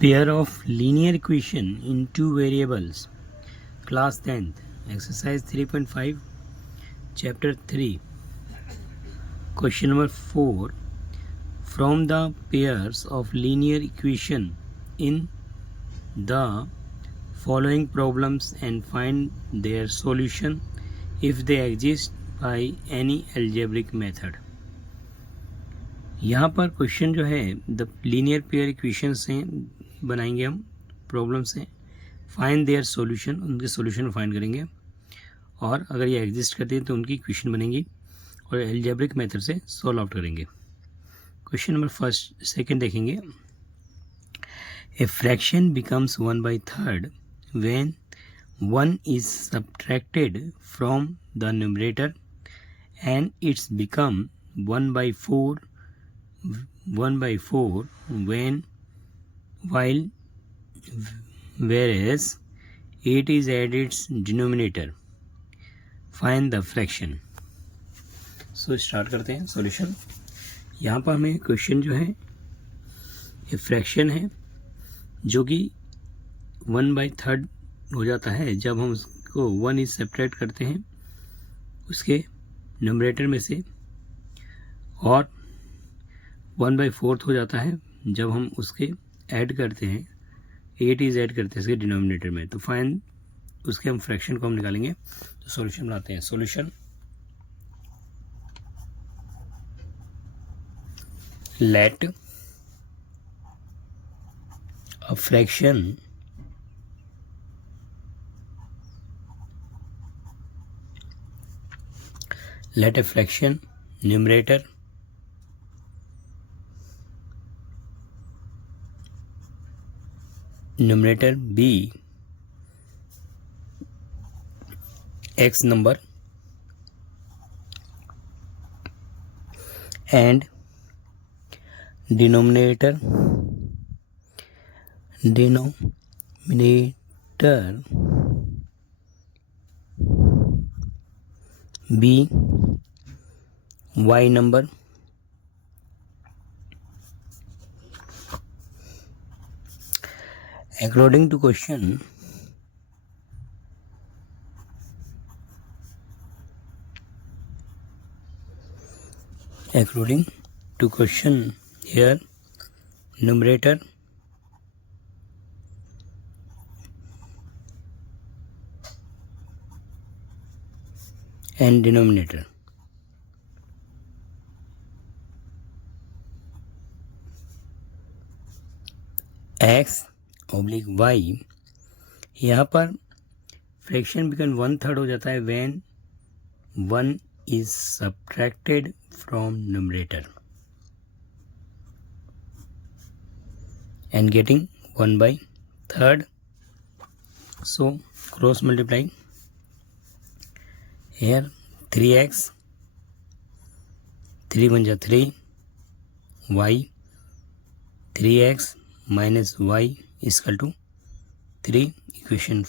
Pair of linear equation in two variables. Class 10th. Exercise 3.5. Chapter 3. Question number 4. From the pairs of linear equation in the following problems and find their solution if they exist by any algebraic method. यहाँ पर question जो है the linear pair equation से बनाएंगे हम problem से, find their solution, उनके solution find करेंगे और अगर ये एग्जिस्ट करती है तो उनकी इक्वेशन बनेंगी और अलजेब्रिक मेथड से सॉल्व आउट करेंगे. क्वेश्चन नंबर फर्स्ट सेकंड देखेंगे. A fraction becomes 1/3 when 1 is subtracted from the numerator and it's become 1/4 when while whereas 8 is at its denominator. Find the fraction. So start करते हैं solution. यहाँ पर हमें question जो है ये फ्रैक्शन है जो कि 1/3 हो जाता है जब हम उसको 1 इज सब्ट्रैक्ट करते हैं उसके न्यूमरेटर में से, और 1/4 हो जाता है जब हम उसके ऐड करते हैं 8 इज ऐड करते हैं इसके डिनोमिनेटर में. तो फाइन उसके हम फ्रैक्शन को हम निकालेंगे. तो सॉल्यूशन बनाते हैं. Solution let a fraction numerator be x number and denominator be y number. According to question, here numerator and denominator x oblique y. यहाँ पर फ्रैक्शन बिकम 1/3 हो जाता है when 1 is subtracted from numerator and getting 1/3. So cross multiply here 3x 3 1 जा 3 y 3x minus y is equal to 3. Equation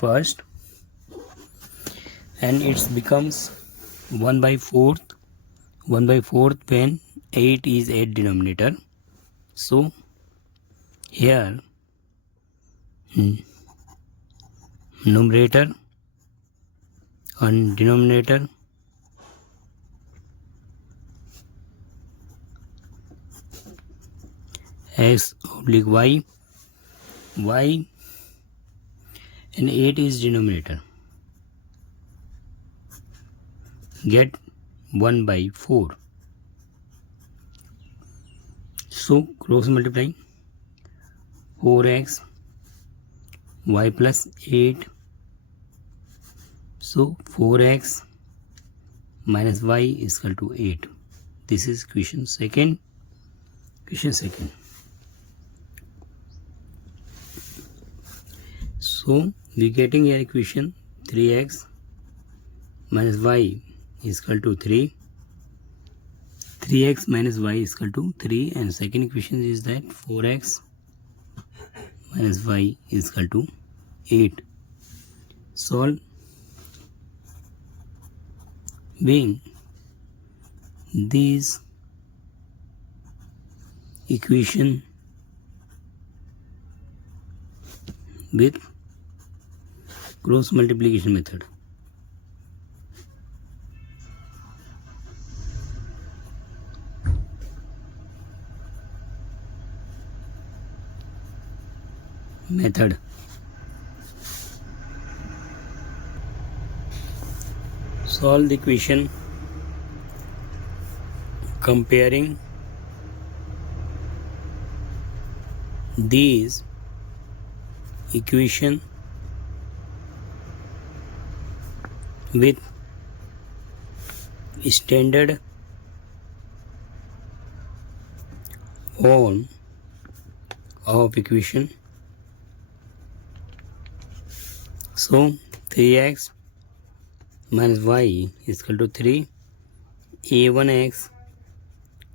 first and it becomes 1/4 when 8 is at denominator. So here numerator and denominator x oblique y and 8 is denominator get 1/4. So cross multiply 4x y plus 8. So 4x minus y is equal to 8. This is question second. So we getting here equation 3x minus y is equal to 3. 3x minus y is equal to 3, and second equation is that 4x minus y is equal to 8. Solve. Being these equation with cross multiplication method. Solve the equation comparing these equation with standard form of equation. So 3x minus y is equal to 3, a1x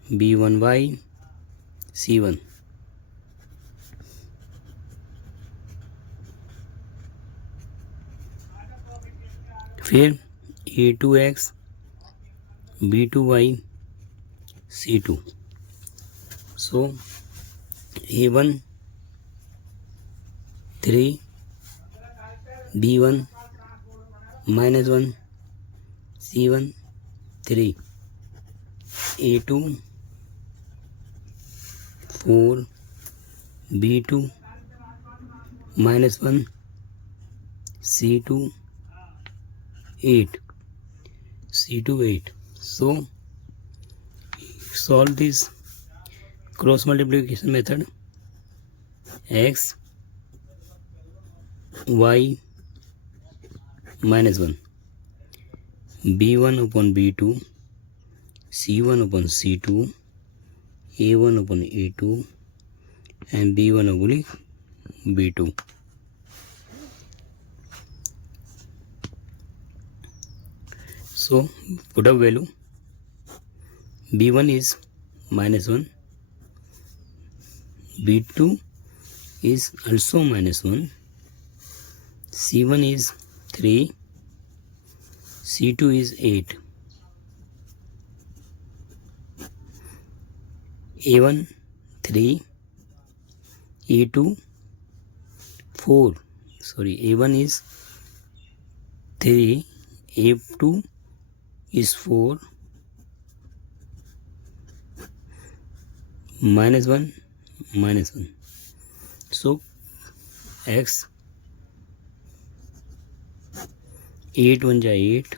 b1y c1. फिर a2x b2y c2. So a1 3 b1 minus 1 c1 3 a2 4 b2 minus 1 c2 8 c2 8. So solve this cross multiplication method. X y minus 1 b1 upon b2 c1 upon c2 a1 upon a2 and b1 upon b2. So put up value. b1 is minus 1, b2 is also minus 1, c1 is 3, c2 is 8, a1 3, a2 4, a1 is 3, a2 is 4, minus 1 minus 1. So x 8 1 जा 8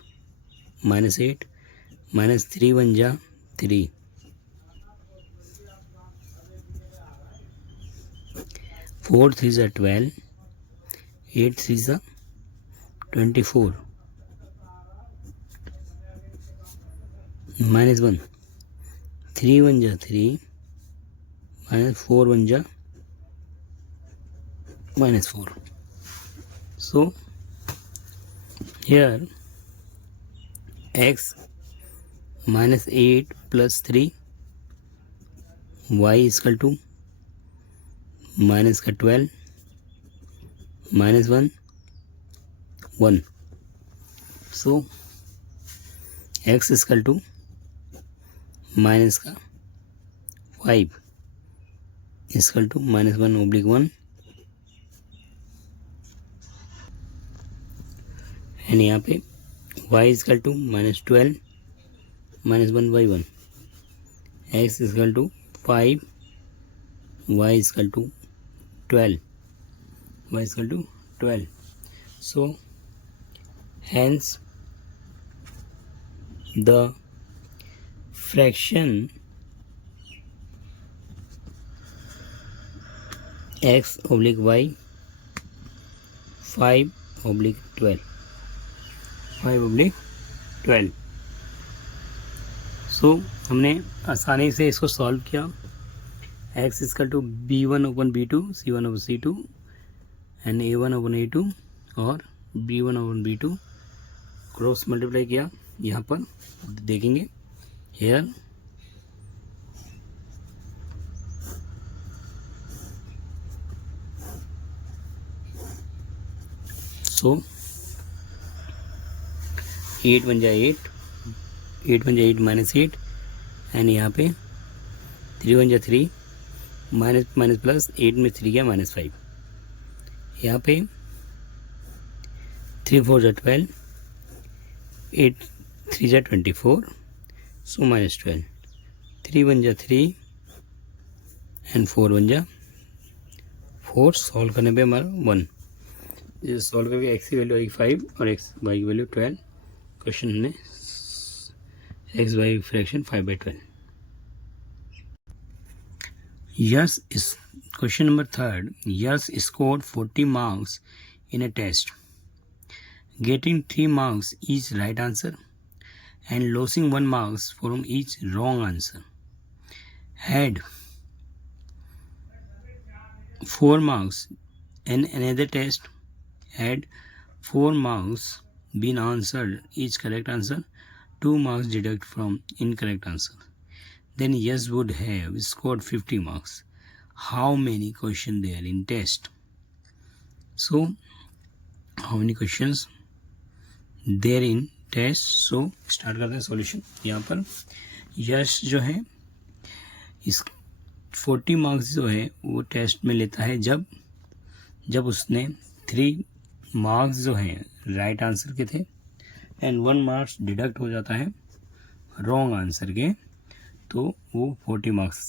minus 8 minus 3 1 जा 3 4 3 जा 12 8 3 जा 24 minus 1 3 1 जा 3 minus 4 1 जा minus 4. So here x minus 8 plus 3 y is equal to minus 12 minus 1 1. So x is equal to minus 5 is equal to minus 1 oblique 1 and यहाँ पे y is equal to minus 12 minus 1 by 1, x is equal to 5, y is equal to 12, y is equal to 12. So hence the fraction x oblique y 5 oblique 12, 5 oblique 12. सो हमने आसानी से इसको solve किया. x equal to b1 open b2 c1 open c2 and a1 open a2 और b1 open b2 cross multiply किया. यहाँ पर देखेंगे हेयर सो 8 बन जाए 8 बन जाए 8 माइनस 8 एंड यहाँ पे 3 बन जाए 3 माइनस माइनस प्लस, 8 में 3 गया -5, यहाँ पे 3 4 जा 12, 8 3 जा 24, सो -12, 3 1 जा 3 एंड 4 1 जा 4। सॉल्व करने पे हमारा 1, जैसे सॉल्व करके एक्स की वैल्यू आएगी 5 और एक्स वाई की वैल्यू 12। क्वेश्चन ने एक्स वाई फ्रैक्शन 5/12। यस इस question number 3, yes scored 40 marks in a test, getting 3 marks each right answer and losing 1 marks from each wrong answer. Had 4 marks in another test, had 4 marks been answered each correct answer, 2 marks deduct from incorrect answer, then yes would have scored 50 marks. How many questions there in test? So how many questions there in test? So start करते हैं solution. यहाँ पर यश जो है इस 40 marks जो है वो टेस्ट में लेता है जब उसने 3 मार्क्स जो हैं राइट आंसर के थे एंड 1 मार्क्स डिडक्ट हो जाता है रॉन्ग आंसर के, तो वो 40 मार्क्स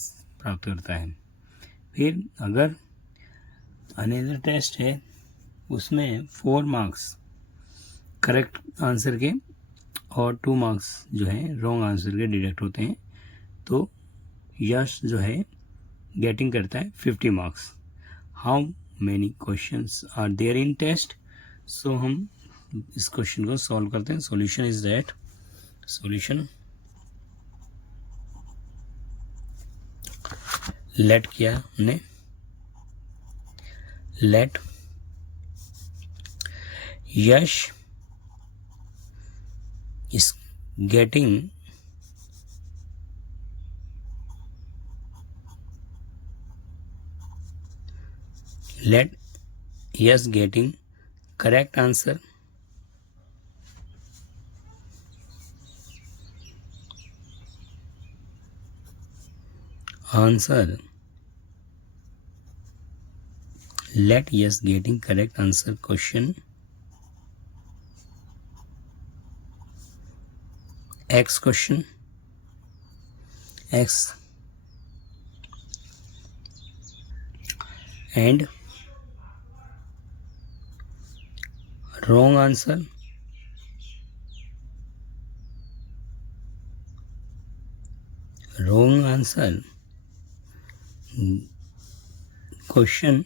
प्राप्त करता है। फिर अगर अनदर टेस्ट है उसमें 4 मार्क्स करेक्ट आंसर के और 2 मार्क्स जो है रॉन्ग आंसर के डिडक्ट होते हैं, तो यश जो है गेटिंग करता है 50 marks. How many questions are there in test? So हम इस क्वेश्चन को सॉल्व करते हैं। Solution is that, solution let किया हमने, let Yash is getting let yes getting correct answer let yes getting correct answer question X question X and wrong answer question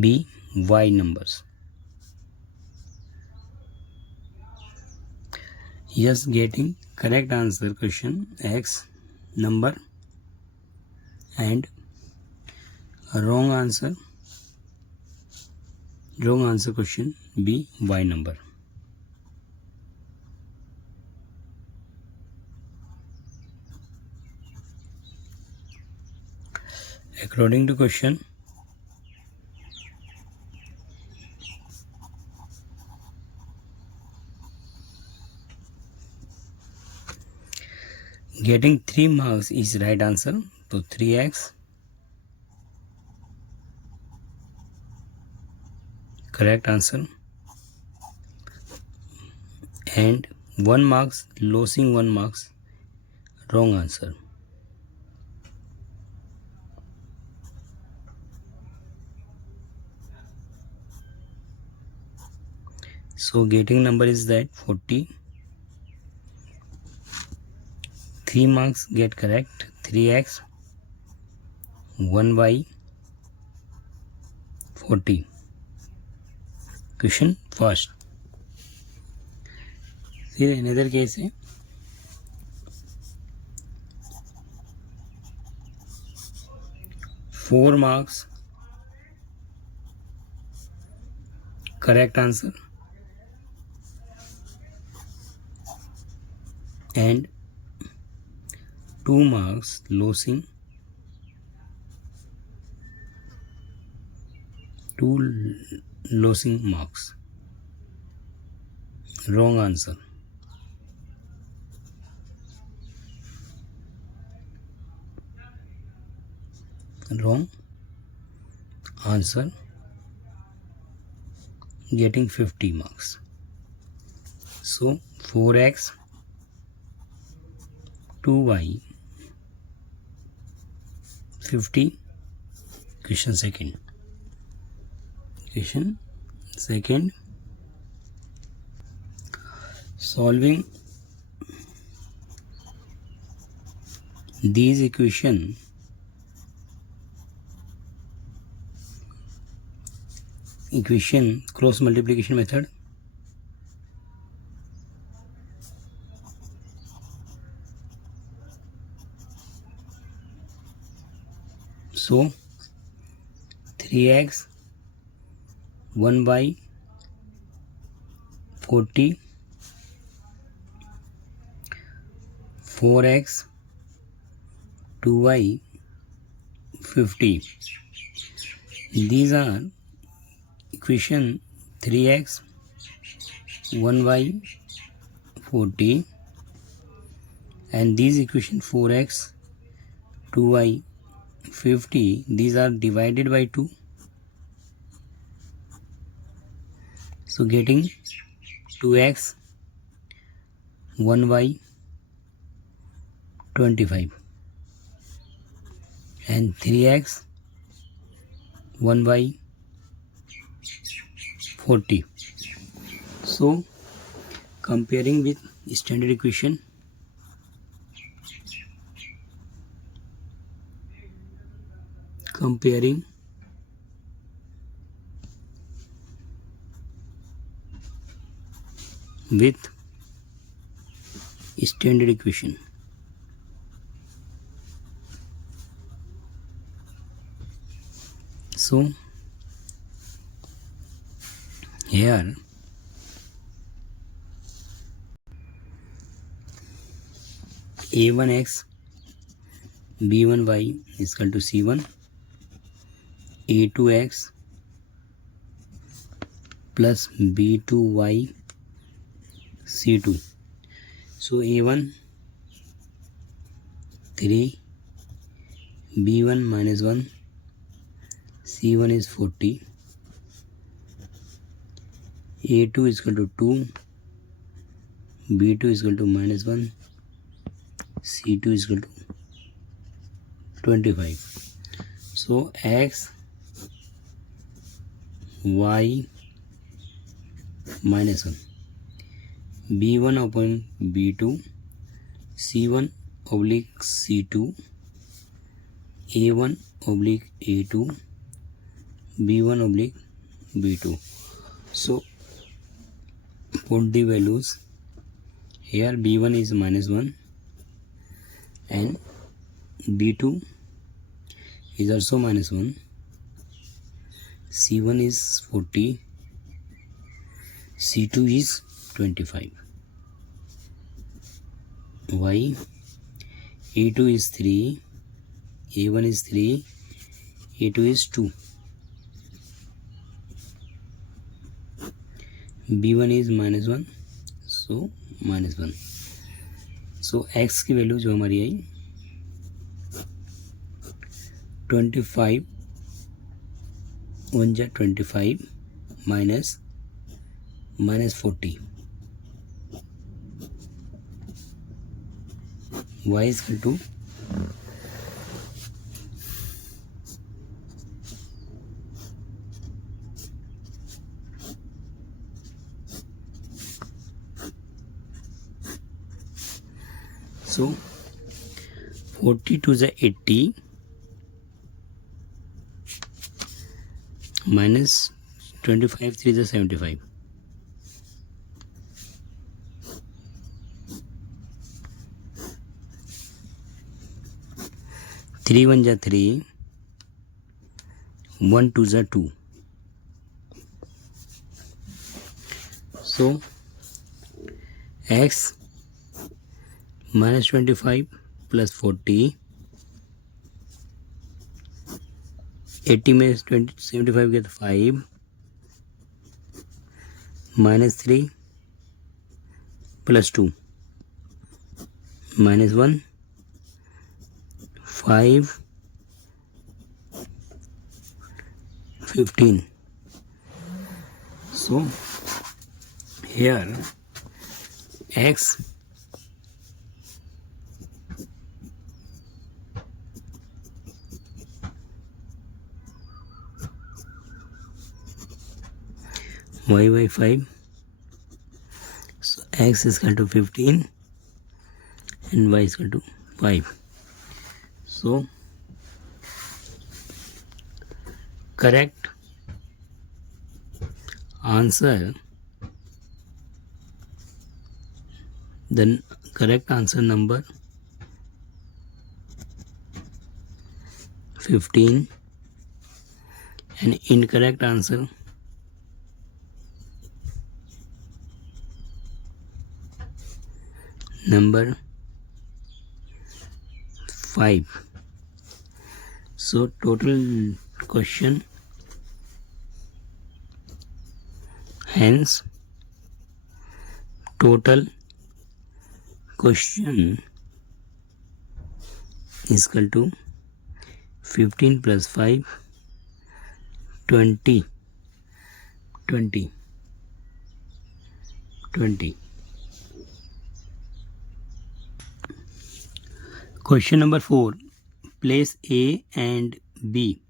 B Y numbers. Yes getting correct answer question X number and wrong answer question B Y number. According to question, getting 3 marks is right answer, so 3x correct answer and 1 marks losing 1 marks wrong answer. So getting number is that 40. 3 marks get correct, 3x 1y 40. Question first. फिर another case है, four marks correct answer and 2 marks losing 2 losing marks wrong answer. wrong answer, getting 50 marks. So 4x 2y 50. Question second. Solving these equation cross multiplication method. So 3x 1 by 40, 4x 2y 50. These are equation 3x 1y 40 and these equation 4x 2y 50. These are divided by 2. So getting 2x 1y 25 and 3x 1y 40. So comparing with standard equation, with standard equation. So here a1x b1y is equal to c1, a2x plus b2y c2. So a1 3, b1 minus 1, c1 is 40, a2 is equal to 2, b2 is equal to minus 1, c2 is equal to 25. So x y minus 1 b1 upon b2 c1 oblique c2 a1 oblique a2 b1 oblique b2. So put the values here. b1 is minus 1 and b2 is also minus 1, c1 is 40, c2 is 25, y a2 is 3, a1 is 3, a2 is 2, b1 is minus 1, so minus 1. So x की value जो हमारी आई 25 1 जा 25 minus 40, y is equal to so 40 to the 80 minus 25 3 the 75. 3 1 जा 3, 1 2 जा 2. So x minus 25 plus 40, 80 में 75 get 5 minus 3 plus 2 minus 1 5 15. So here x y by 5. So x is equal to 15 and y is equal to 5. So correct answer, the correct answer number 15 and incorrect answer number 5. So total question, hence total question is equal to 15 plus 5, 20. Question number 4. Place A and B.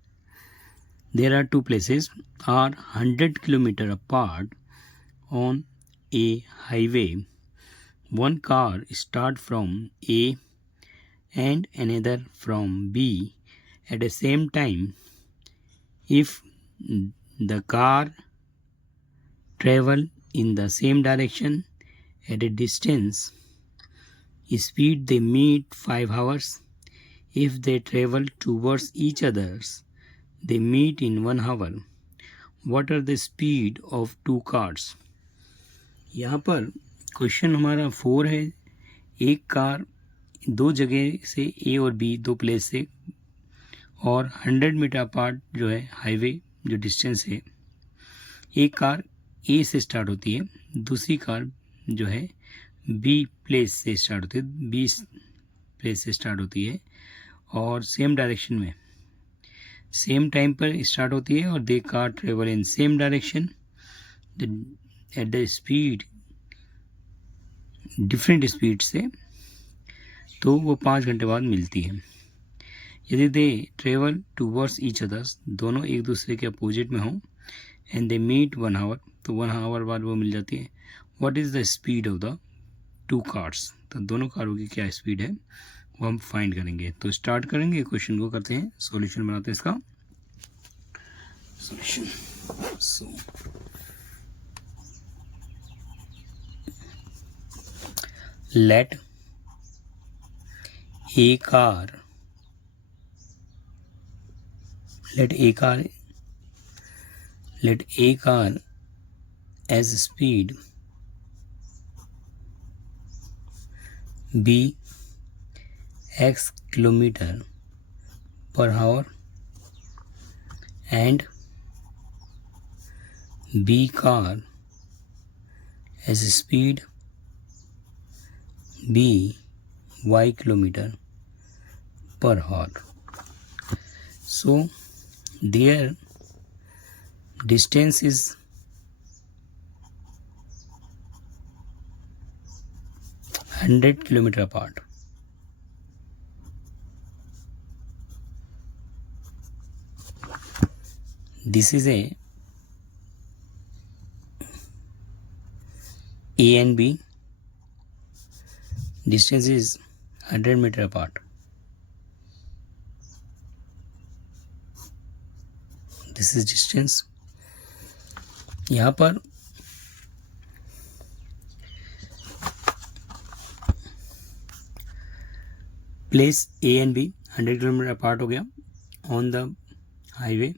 There are two places are 100 km apart on a highway. One car start from A and another from B at the same time. If the car travel in the same direction at a distance, speed they meet 5 hours. If they travel towards each others, they meet in 1 hour. What are the speed of two cars? यहाँ पर question हमारा 4 है. एक car दो जगह से ए और B, दो प्लेस से, और 100 मीटर अपार्ट जो है हाईवे जो डिस्टेंस है, एक कार ए से स्टार्ट होती है, दूसरी कार जो है बी प्लेस से स्टार्ट होती है, बी प्लेस से स्टार्ट होती है और सेम डायरेक्शन में सेम टाइम पर स्टार्ट होती है और they car travel in same direction at the speed different speed से, तो वो 5 घंटे बाद मिलती है. यदि they travel towards each others, दोनों एक दूसरे के अपोजिट में हों, एंड दे मीट 1 आवर, तो 1 आवर बाद वो मिल जाती है. What is the speed of the two cars? तो दोनों कारों की क्या स्पीड है वो हम फाइंड करेंगे. तो स्टार्ट करेंगे, क्वेश्चन को करते हैं, सॉल्यूशन बनाते हैं इसका. Solution. So let A car as speed b x kilometer per hour and B car as speed b y kilometer per hour. So their distance is 100 km apart. This is A and B. Distance is 100 meter apart. This is distance. यहाँ पर place A and B 100 kilometre apart हो गया. On the highway,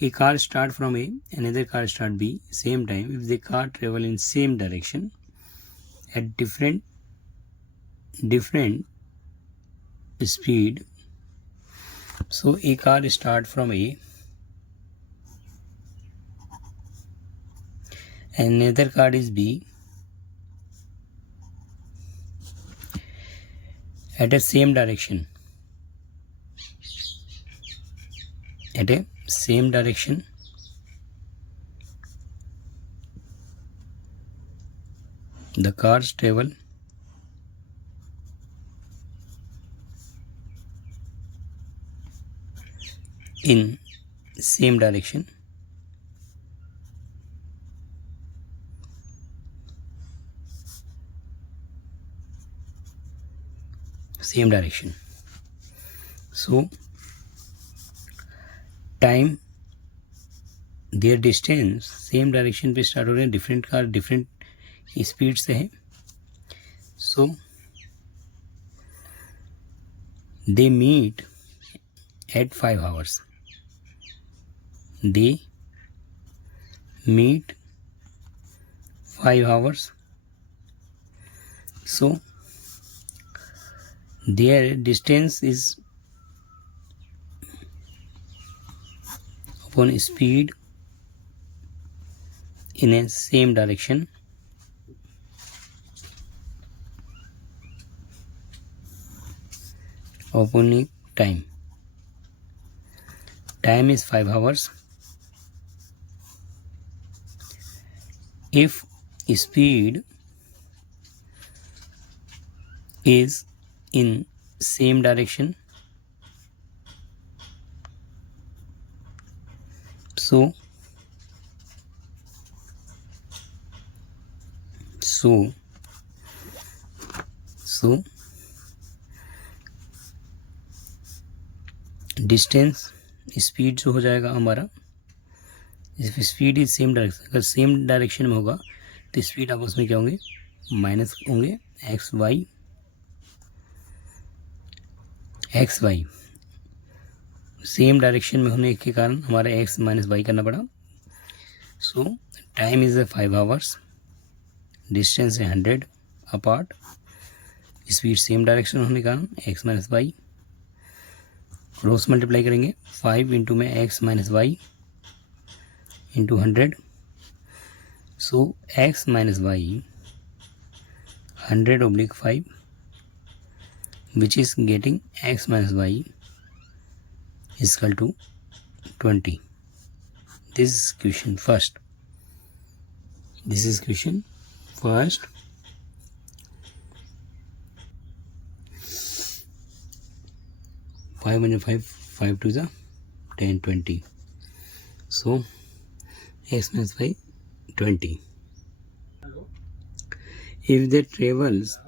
a car start from A, another car start B, same time. If the car travel in same direction at different speed, so a car start from A, another car is B, at a same direction, same direction, the cars travel in same direction, same direction. So time there distance same direction पे start हो रहे हैं, different car different speed से है. So they meet at 5 hours. They meet 5 hours. So their distance is upon speed in a same direction, upon time. Time is 5 hours. If speed is in same direction, so distance speed जो हो जाएगा हमारा, speed is same direction, अगर same direction में होगा तो speed आपस में क्या होंगे, माइनस होंगे. एक्स वाई सेम डायरेक्शन में होने के कारण हमारा एक्स माइनस वाई करना पड़ा. So time is 5 hours, distance है 100 अपार्ट, स्पीड सेम डायरेक्शन होने के कारण x minus y. Cross multiply करेंगे, 5 इंटू में x minus y into 100. So x minus y 100/5 which is getting x minus y is equal to 20. This is question first. 5 minus 5 to the 10, 20. So x minus y 20. If they travels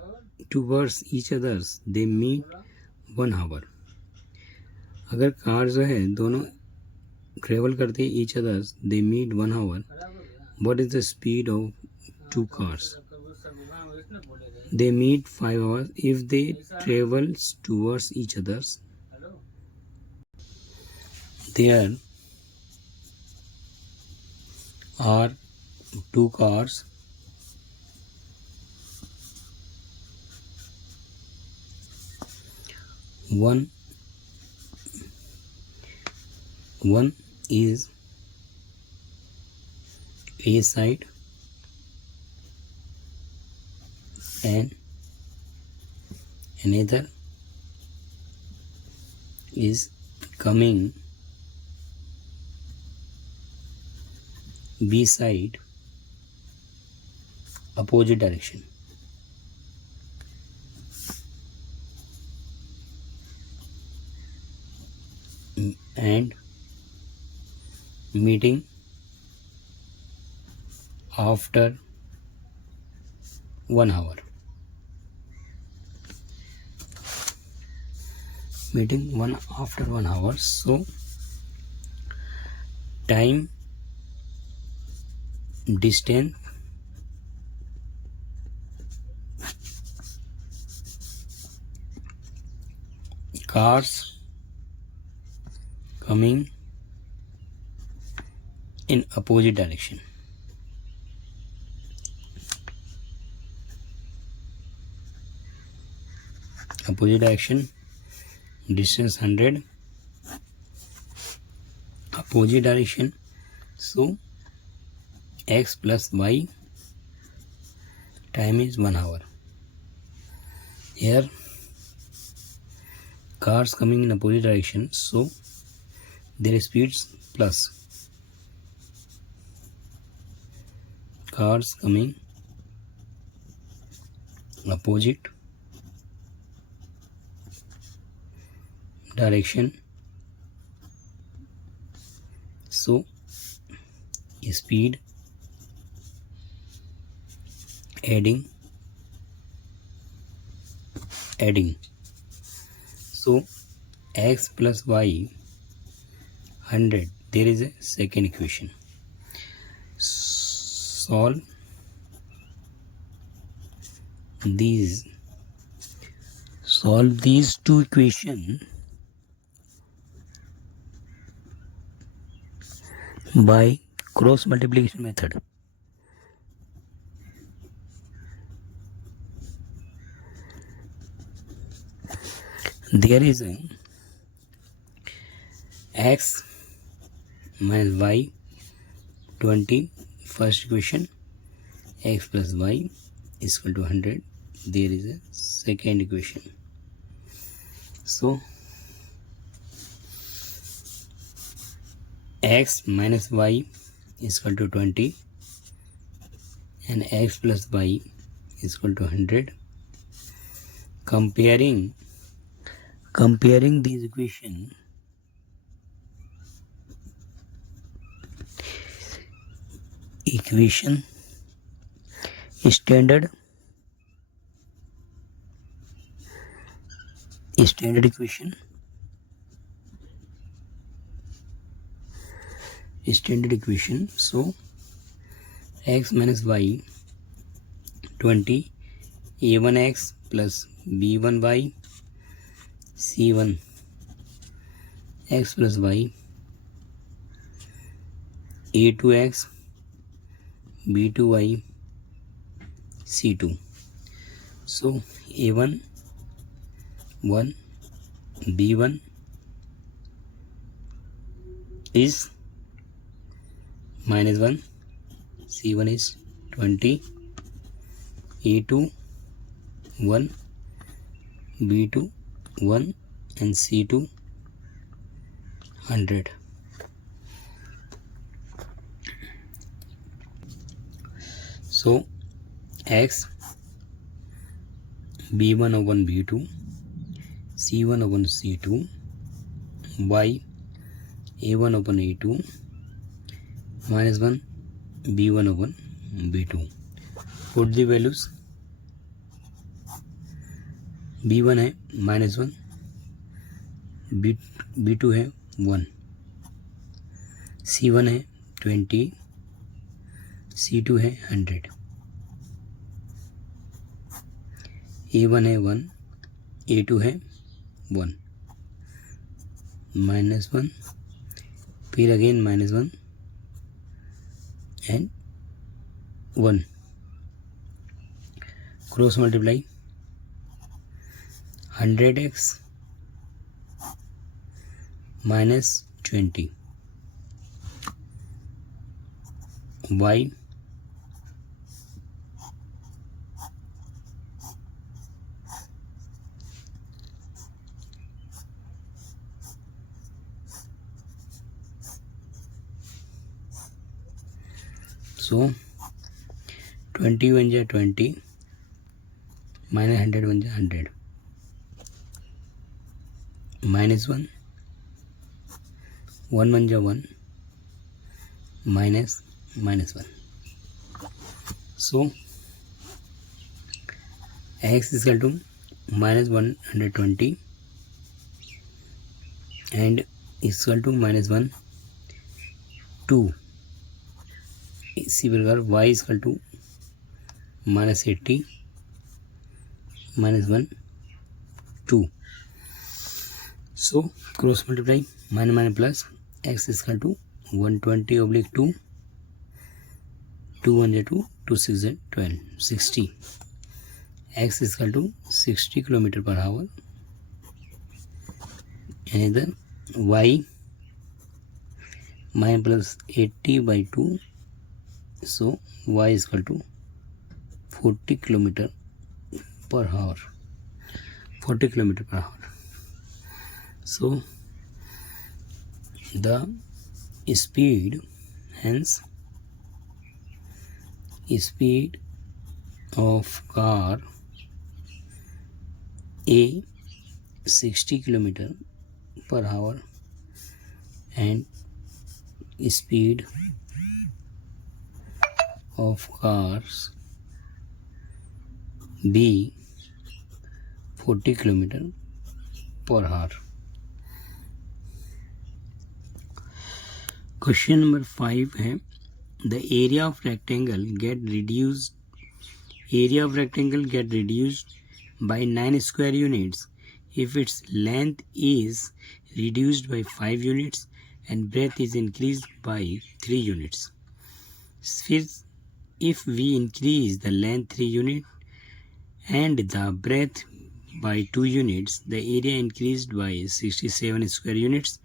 towards each others, they meet 1 hour. अगर car जो है दोनों travel करते हैं each others, they meet 1 hour. What is the speed of two cars? They meet 5 hours. If they travels towards each others, there are two cars. One is A side and another is coming B side, opposite direction. And meeting after 1 hour. After 1 hour. So time, distance, cars coming in opposite direction. Opposite direction, distance 100, opposite direction. So x plus y, time is 1 hour. Here cars coming in opposite direction, so their speeds plus cars coming opposite direction, so speed adding, so x plus y 100. There is a second equation. Solve these two equations by cross multiplication method. There is a x minus y 20, first equation, x plus y is equal to 100. There is a second equation. So x minus y is equal to 20 and x plus y is equal to 100. Comparing these equations, standard equation, so x minus y 20, a1x plus b1y c1 x plus y, a2x b2y c2. So a1 1, b1 is minus 1, c1 is 20, a2 1, b2 1 and c2 100. So x b1 over b2, c1 over c2, y a1 over a2 minus 1 b1 over b2. Put the values. b1 है -1, b2 है 1, c1 है 20, c2 है 100, a1 है 1, a2 है 1, -1, फिर again -1 and 1. Cross multiply 100x minus 20 y so 20 1 जा 20 minus 100 1 जा 100 -1 1 1 जा 1 minus -1. So x is equal to minus 120 and is equal to -1 2. इसी प्रकार y is equal to -80 -1 2. So cross multiply minus plus x is equal to 120 oblique 2, 2 1 जा 2, 2 6 जा 12, 60. X is equal to 60 km/h and then y minus plus 80 by 2, so y is equal to 40 km/h. 40 km/h. So the speed, hence speed of car A 60 km per hour and speed of cars B 40 km per hour. Question number 5 है the area of rectangle get reduced by 9 square units if its length is reduced by 5 units and breadth is increased by 3 units. If we increase the length 3 units and the breadth by 2 units, the area increased by 67 square units.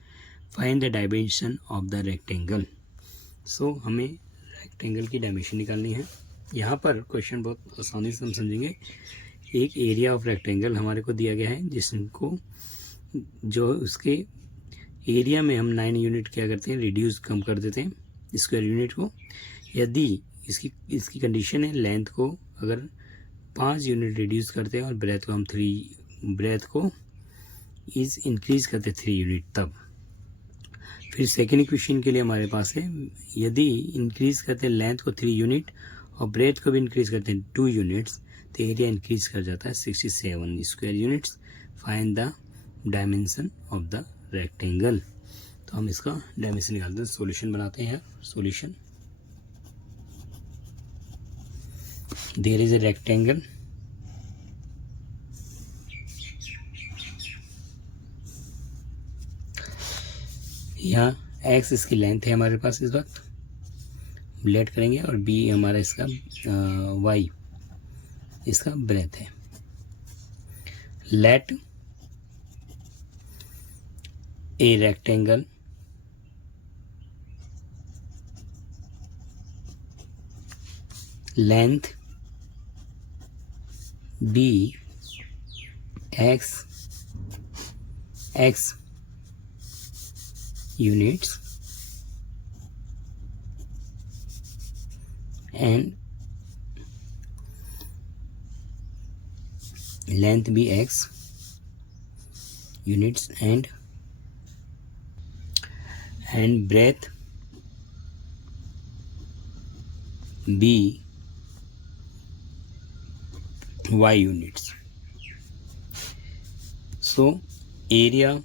Find the dimension of the rectangle. So हमें rectangle की dimension निकालनी है. यहाँ पर question बहुत आसानी से हम समझेंगे. एक एरिया ऑफ रेक्टेंगल हमारे को दिया गया है जिसको जो उसके एरिया में हम 9 यूनिट क्या करते हैं, रिड्यूस कम कर देते हैं स्क्वायर यूनिट को. यदि इसकी कंडीशन है लेंथ को अगर 5 यूनिट रिड्यूस करते हैं और ब्रेथ को हम 3 ब्रेथ को इज इंक्रीज करते 3 यूनिट तब. फिर सेकेंड इक्वेशन के लिए हमारे पास है यदि इंक्रीज करते हैं लेंथ को 3 यूनिट और ब्रेथ को भी इंक्रीज करते हैं 2 यूनिट्स तो एरिया इंक्रीज कर जाता है 67 square units. Find the dimension of the rectangle. तो हम इसका डायमेंशन निकालते हैं, सॉल्यूशन बनाते हैं. Solution there is a rectangle यहाँ x इसकी लेंथ है हमारे पास इस वक्त लेट करेंगे और b हमारा इसका y इसका ब्रेथ है. Let a rectangle length b x units and length be x units and breadth be y units. So area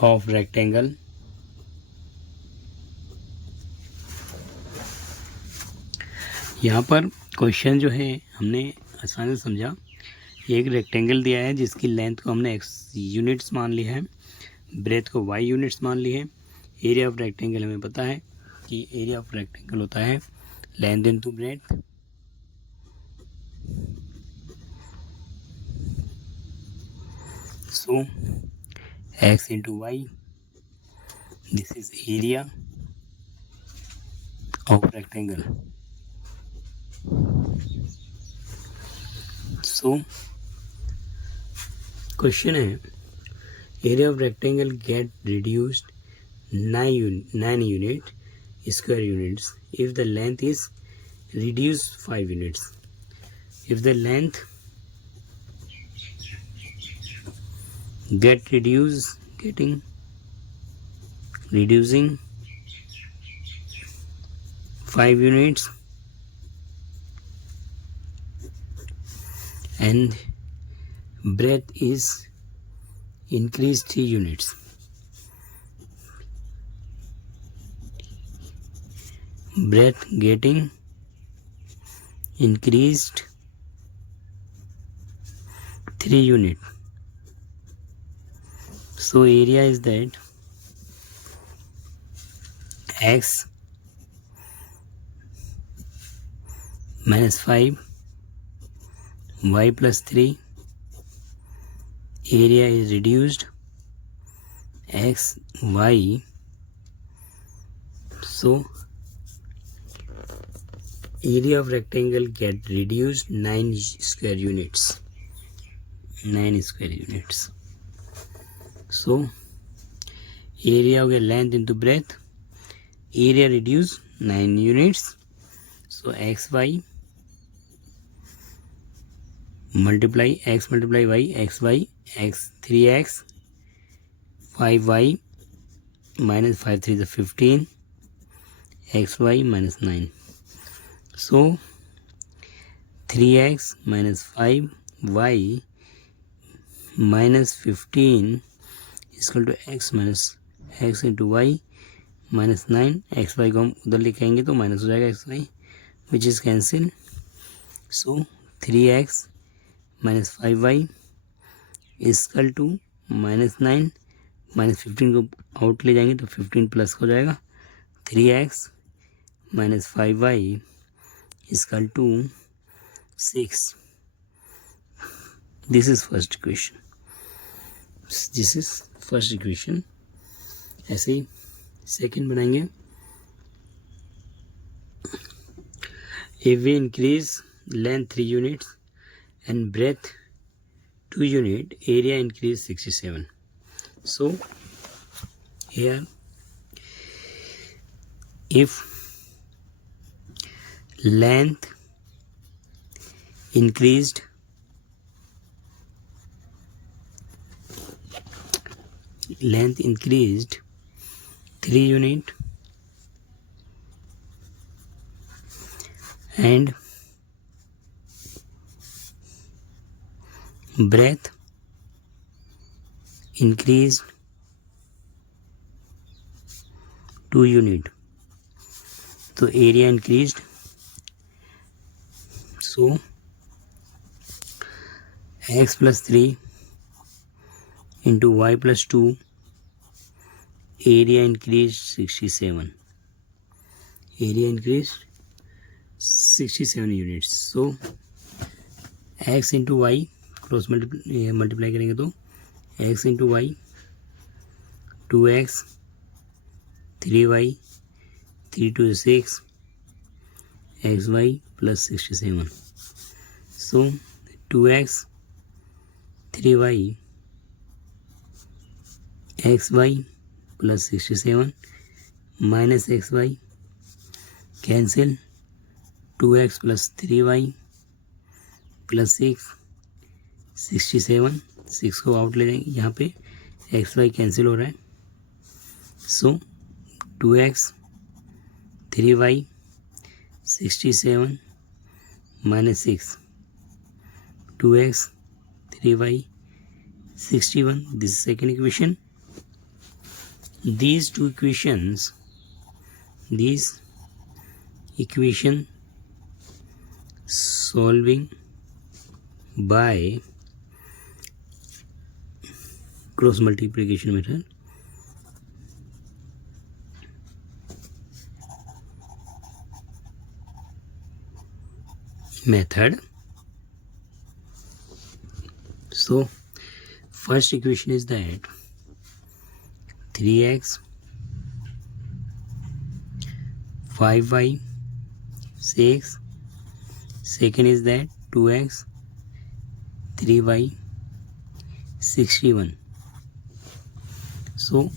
of rectangle यहाँ पर क्वेश्चन जो है हमने आसानी से समझा. एक रेक्टेंगल दिया है जिसकी लेंथ को हमने x यूनिट्स मान ली है, ब्रेथ को y यूनिट्स मान ली है. एरिया ऑफ रेक्टेंगल हमें पता है कि एरिया ऑफ रेक्टेंगल होता है length into breadth. So x into y, this is area of rectangle. So question है area of rectangle get reduced 9 unit square units if the length is reduced 5 units. If the length reducing 5 units and breadth is increased 3 units. Breadth getting increased 3 units. So area is that x minus 5 y plus 3, area is reduced x y. So area of rectangle get reduced 9 square units. So area हो गया length into breadth, area reduce 9 units, so X Y multiply X multiply Y X 3x 5y minus 5 3 is 15 xy minus 9, so 3x minus 5y minus 15 is equal to x minus x into y minus 9, xy को हम उधर लिखेंगे तो minus हो जाएगा xy which is cancel, so 3x minus 5y is equal to minus 9, minus 15 को out ले जाएंगे तो 15 प्लस हो जाएगा, 3x minus 5y is equal to 6. This is first equation. This is first equation. ऐसे ही सेकेंड बनाएंगे. If we increase length 3 units and breadth 2 unit, area increase 67. So here if length increased length increased 3 unit and breadth increased 2 unit, so area increased, so x plus 3 into y plus 2, area increased 67, area increased 67 units, so x into y cross multiply करेंगे तो x into y 2x 3y 3 to 6 xy plus 67, so 2x 3y xy plus 67 minus xy cancel, 2x plus 3y plus 6 67, 6 को out ले जाएंगे, यहाँ पे xy cancel हो रहा है, सो 2x 3y 67 minus 6 2x 3y 61, this is second equation. These two equations, these equation solving by cross multiplication method. So first equation is that 3x 5y 6, second is that 2x 3y 61, so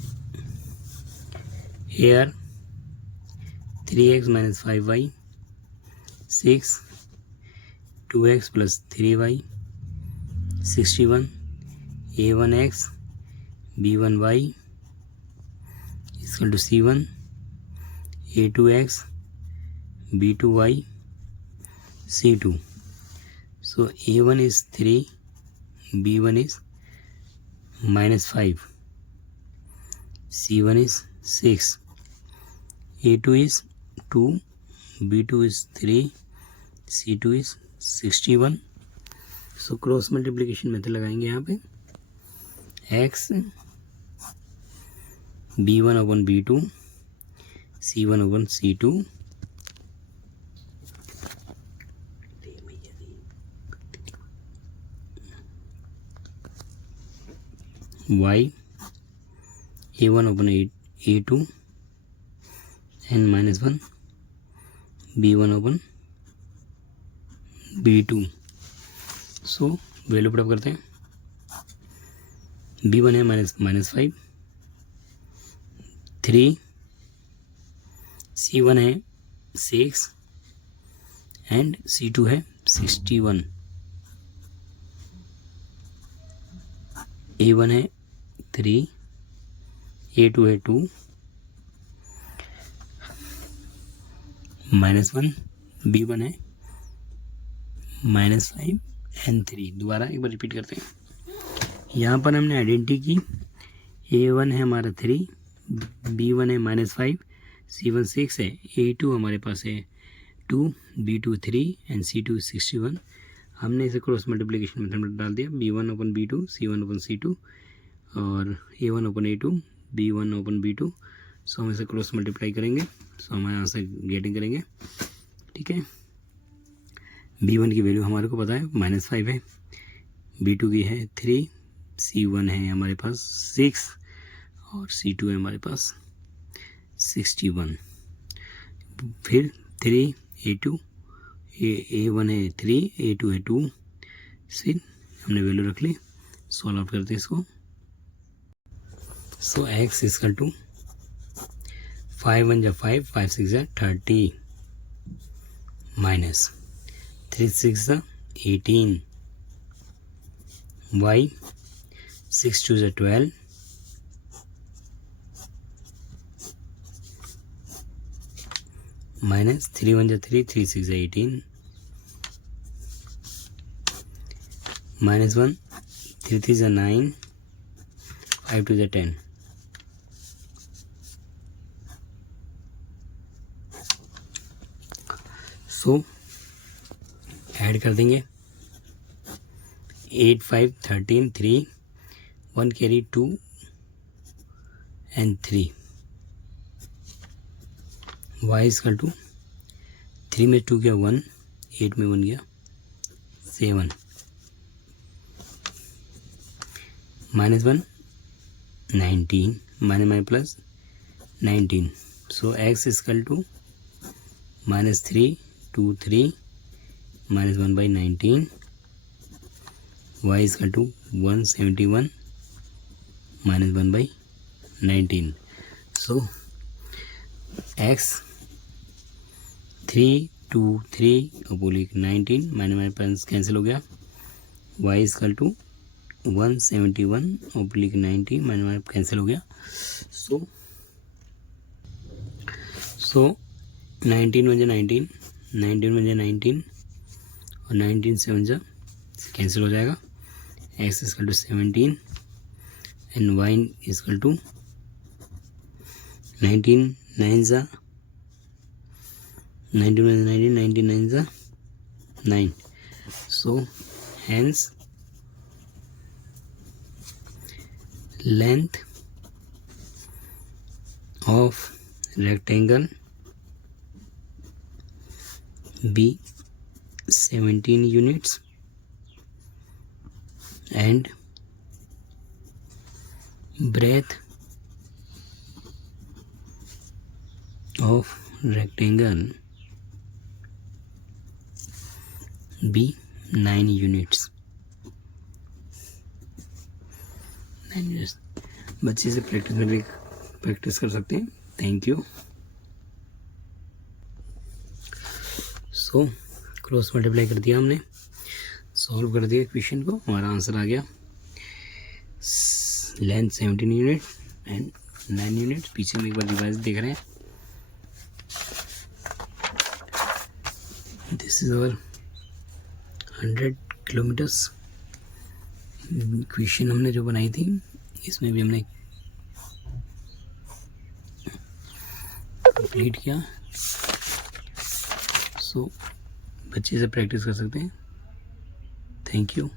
here 3x minus 5y 6, 2x plus 3y 61, a1x b1y is equal to c1, a2x b2y c2, so a1 is 3, b1 is minus 5, c1 is 6, a2 is 2, b2 is 3, c2 is 61, so cross multiplication method लगाएंगे यहाँ पे x b1 upon b2 c1 upon c2 y a1 upon a2 and minus 1 b1 upon b2, so value put up करते हैं, b1 है minus 5, 3, C1 है 6 and C2 है 61, A1 है 3, A2 है 2, -1, B1 है -5 एंड 3। दोबारा एक बार रिपीट करते हैं। यहाँ पर हमने आइडेंटिटी की, A1 है हमारा 3, B1 है -5, C1 6 है, A2 हमारे पास है 2, B2 3 एंड C2 61। हमने इसे क्रॉस मल्टीप्लिकेशन मेथड में डाल दिया, B1 अपन B2, C1 अपन C2 और A1 अपन A2, B1 अपन B2। सो हम इसे क्रॉस मल्टीप्लाई करेंगे, सो हम यहाँ से गेटिंग करेंगे। ठीक है, B1 की वैल्यू हमारे को पता है -5 है, B2 की है 3, C1 है हमारे पास 6 और C2 है हमारे पास 61। फिर 3, A2, A1 है 3, A2 है 2, फिर हमने वैल्यू रख ली। सॉल्व आउट करते हैं इसको। सो x इक्वल टू 5 1 जा 5, 5 6 जा 30 माइनस 3 6 जा 18, y 6 2 जा 12, माइनस 3 1 जा 3, 3 6 जा 18, -1 3 3 जा 9, 5 2 जा 10। सो ऐड कर देंगे 8 5 13 3, 1 carry 2 and 3, y equal to 3 में 2 गया 1, 8 में 1 गया 7, -1 19, minus plus 19। So x equal to -3 2 3 -1/19, y equal to 171 -1/19। So x 3 2 3 अपोलिक 19, माइनस कैंसिल हो गया, y इक्वल टू 171 अपोलिक 90, माइनस कैंसिल हो गया। सो 19 1 जा 19, 19 1 जा 19 और 19 7 जा कैंसिल हो जाएगा। x equal to 17 and y equal to 19 9 जा 19 19 19 9 जा 9। सो hence length of rectangle be 17 units and breadth of rectangle be 9 units। 9 units बच्चे से प्रैक्टिस कर सकते हैं। Thank you. So cross multiply कर दिया हमने, सॉल्व कर दिया क्वेश्चन को, हमारा आंसर आ गया लेंथ 17 यूनिट एंड 9 यूनिट। पीछे में एक बार डिवाइस देख रहे हैं, this is our 100 kilometres. Question हमने जो बनाई थी इसमें भी हमने कंप्लीट किया। सो बच्चे से प्रैक्टिस कर सकते हैं। Thank you.